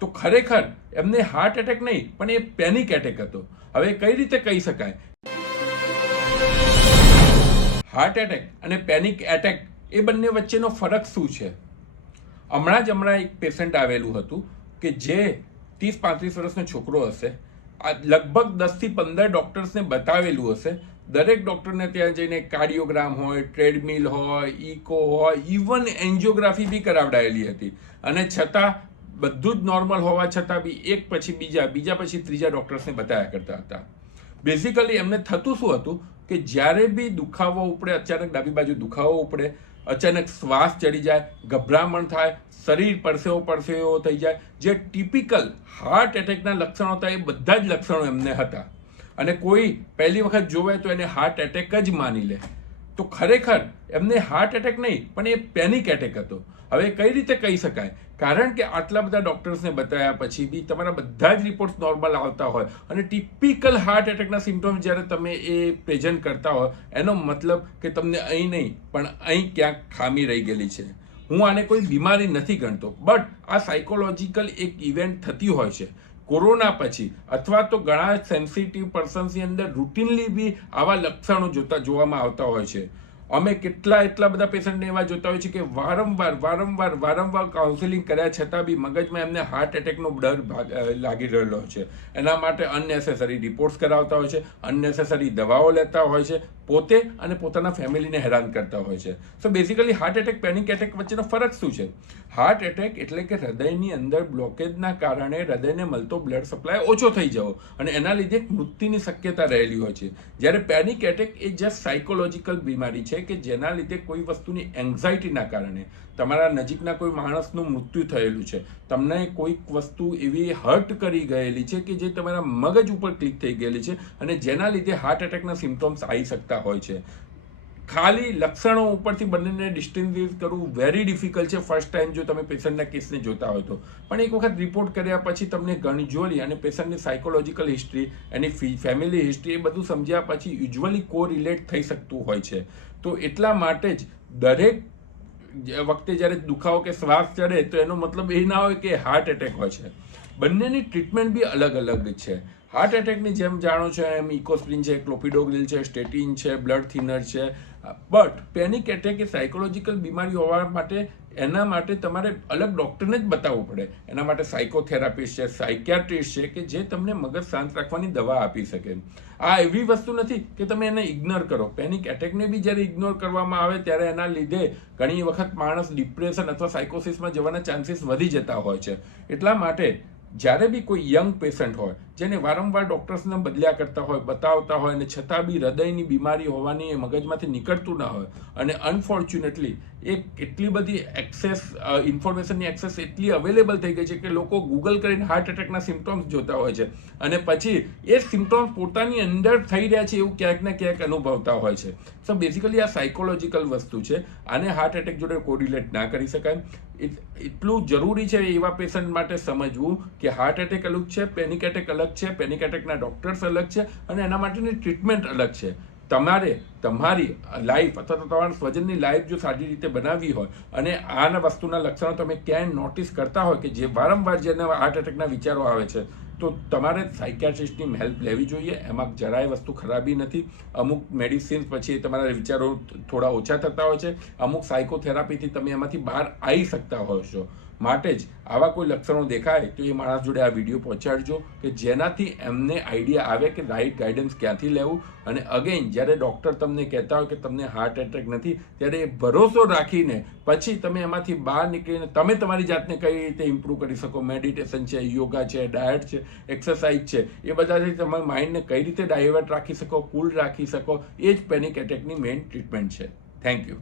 તો ખરેખર એમને હાર્ટ એટેક નહીં પણ એ પેનિક એટેક હતો. હવે કઈ રીતે કહી શકાય? હાર્ટ એટેક અને પેનિક એટેક એ બંને વચ્ચેનો ફરક શું છે? હમણાં એક પેશન્ટ આવેલું હતું કે જે 30-35 વર્ષનો છોકરો હશે. લગભગ 10 થી 15 ડોક્ટર્સને બતાવેલું હશે. દરેક ડોક્ટરને ત્યાં જઈને કાર્ડિયોગ્રામ હોય, ટ્રેડમિલ હોય, ઇકો હોય, ઇવન એન્જિયોગ્રાફી બી કરાવડાયેલી હતી, અને છતાં બધું જ નોર્મલ હોવા છતાં બી એક પછી બીજા પછી ત્રીજા ડોક્ટર્સને બતાવ્યા કરતા હતા. બેઝિકલી એમને થતું શું હતું કે જ્યારે બી દુખાવો ઉપડે, અચાનક ડાબી બાજુ દુખાવો ઉપડે, અચાનક શ્વાસ ચડી જાય, ગભરામણ થાય, શરીર પરસેવો થઈ જાય, જે ટિપિકલ હાર્ટ એટેકના લક્ષણો હતા એ બધા જ લક્ષણો એમને હતા. અને કોઈ પહેલી વખત જોવે તો એને હાર્ટ એટેક જ માની લે. તો ખરેખર એમને હાર્ટ એટેક નહીં પણ એ પેનિક એટેક હતો. હવે કઈ રીતે કહી શકાય? કારણ કે આટલા બધા ડોક્ટર્સને બતાવ્યા પછી બી તમારા બધા જ રિપોર્ટ્સ નોર્મલ આવતા હોય અને ટિપિકલ હાર્ટ એટેકના સિમ્ટમ્સ જ્યારે તમે એ પ્રેઝન્ટ કરતા હોય, એનો મતલબ કે તમને અહીં નહીં પણ અહીં ક્યાંક ખામી રહી ગયેલી છે. હું આને કોઈ બીમારી નથી ગણતો, બટ આ સાયકોલોજીકલ એક ઇવેન્ટ થતી હોય છે કોરોના પછી, અથવા તો ઘણા સેન્સિટિવ પર્સન્સની અંદર રૂટીનલી બી આવા લક્ષણો જોવામાં આવતા હોય છે. અમે એટલા બધા પેશન્ટને એવા જોતા હોય છે કે વારંવાર કાઉન્સેલિંગ કર્યા છતાં બી મગજમાં એમને હાર્ટ એટેકનો ડર લાગી રહેલો છે. એના માટે અનનેસેસરી રિપોર્ટ્સ કરાવતા હોય છે, અનનેસેસરી દવાઓ લેતા હોય છે, પોતે અને પોતાના ફેમિલીને હેરાન કરતા હોય છે. So basically heart attack, panic attack વચ્ચેનો ફરક શું છે? હાર્ટ એટેક એટલે કે હૃદયની અંદર બ્લોકેજના કારણે હૃદયને મળતો બ્લડ સપ્લાય ઓછો થઈ જવો અને એના લીધે મૃત્યુની શક્યતા રહેલી હોય છે. જ્યારે પેનિક એટેક એ જસ્ટ સાયકોલોજીકલ બીમારી છે કે જેના લીધે કોઈ વસ્તુની એન્ઝાઇટીના કારણે તમારા નજીકના કોઈ માણસનું મૃત્યુ થયેલું છે, તમને કોઈક વસ્તુ એવી હર્ટ કરી ગયેલી છે કે જે તમારા મગજ ઉપર ક્લિક થઈ ગયેલી છે અને જેના લીધે હાર્ટ એટેકના સિમ્ટમ્સ આવી શકતા હોય છે. ખાલી લક્ષણો ઉપરથી બંનેને ડિસ્ટિંગ્વિશ કરવું વેરી ડિફિકલ્ટ છે ફર્સ્ટ ટાઈમ જો તમે પેશન્ટના કેસને જોતા હોય તો. પણ એક વખત રિપોર્ટ કર્યા પછી તમને ગણજોલી અને પેશન્ટની સાયકોલોજીકલ હિસ્ટ્રી, એની ફેમિલી હિસ્ટ્રી, એ બધું સમજ્યા પછી યુઝ્યુઅલી કોરિલેટ થઈ શકતું હોય છે. તો એટલા માટે જ દરેક વખતે જ્યારે દુખાવો કે શ્વાસ ચડે તો એનો મતલબ એ ના હોય કે હાર્ટ એટેક હોય છે. બંનેની ટ્રીટમેન્ટ બી અલગ છે. હાર્ટ એટેકની જેમ જાણો છો એમ ઇકોસ્પ્રિન છે, ક્લોપિડોગ્રિલ છે, સ્ટેટિન છે, બ્લડ થિનર છે. But panic attack A psychological બીમારી હોવા માટે એના માટે તમારે અલગ ડૉક્ટરને જ બતાવવું પડે. એના માટે સાયકોથેરાપિસ્ટ છે, સાયકિયાટ્રિસ્ટ છે કે જે તમને મગજ શાંત રાખવાની દવા આપી શકે. આ એવી વસ્તુ નથી કે તમે એને ઇગ્નોર કરો. પેનિક એટેકને બી જ્યારે ઇગ્નોર કરવામાં આવે ત્યારે એના લીધે ઘણી વખત માણસ ડિપ્રેશન અથવા સાયકોસિસમાં જવાના ચાન્સીસ વધી જતા હોય છે. એટલા માટે જ્યારે બી કોઈ યંગ પેશન્ટ હોય જેને વારંવાર ડૉક્ટર્સને બદલ્યા કરતા હોય, બતાવતા હોય, અને છતાં બી હૃદયની બીમારી હોવાની એ મગજમાંથી નીકળતું ના હોય, અને અનફોર્ચ્યુનેટલી એટલી બધી ઇન્ફોર્મેશનની એક્સેસ એટલી અવેલેબલ થઈ ગઈ છે કે લોકો ગૂગલ કરીને હાર્ટ એટેકના સિમ્ટમ્સ જોતા હોય છે અને પછી એ સિમ્ટમ્સ પોતાની અંદર થઈ રહ્યા છે એવું ક્યાંક ને ક્યાંક અનુભવતા હોય છે. સો બેઝિકલી આ સાયકોલોજીકલ વસ્તુ છે. આને હાર્ટ એટેક જોડે કોરિલેટ ના કરી શકાય. એટલું જરૂરી છે એવા પેશન્ટ માટે સમજવું કે હાર્ટ એટેક અલગ છે, પેનિક એટેક અલગ છે, પેનિક એટેકના ડોક્ટર્સ અલગ છે અને એના માટેની ટ્રીટમેન્ટ અલગ છે. તમારે તમારી લાઈફ અથવા તો તમારા સ્વજનની લાઈફ જો સારી રીતે બનાવવી હોય અને આના વસ્તુના લક્ષણો તમે ક્યાંય નોટિસ કરતા હોય કે જે વારંવાર જેને હાર્ટ એટેકના વિચારો આવે છે, તો તમારે સાયકિયાટ્રિસ્ટની હેલ્પ લેવી જોઈએ. એમાં જરાય વસ્તુ ખરાબી નથી. અમુક મેડિસિન્સ પછી તમારા વિચારો થોડા ઓછા થતા હોય છે, અમુક સાયકોથેરાપીથી તમે એમાંથી બહાર આવી શકતા હોય છો. માટે જ આવા કોઈ લક્ષણો દેખાય તો એ માણસ જોડે આ વિડીયો પહોંચાડજો કે જેનાથી એમને આઈડિયા આવે કે રાઈટ ગાઈડન્સ ક્યાંથી લેવું. અને અગેન જ્યારે ડૉક્ટર તમને કહેતા હોય કે તમને હાર્ટ એટેક નથી, ત્યારે એ ભરોસો રાખીને પછી તમે એમાંથી બહાર નીકળીને તમે તમારી જાતને કઈ રીતે ઇમ્પ્રૂવ કરી શકો. મેડિટેશન છે, યોગા છે, ડાયટ છે, એક્સરસાઇઝ છે, એ બધાથી તમે માઇન્ડને કઈ રીતે ડાયવર્ટ રાખી શકો, કુલ રાખી શકો, એ જ પેનિક એટેકની મેઇન ટ્રીટમેન્ટ છે. Thank you.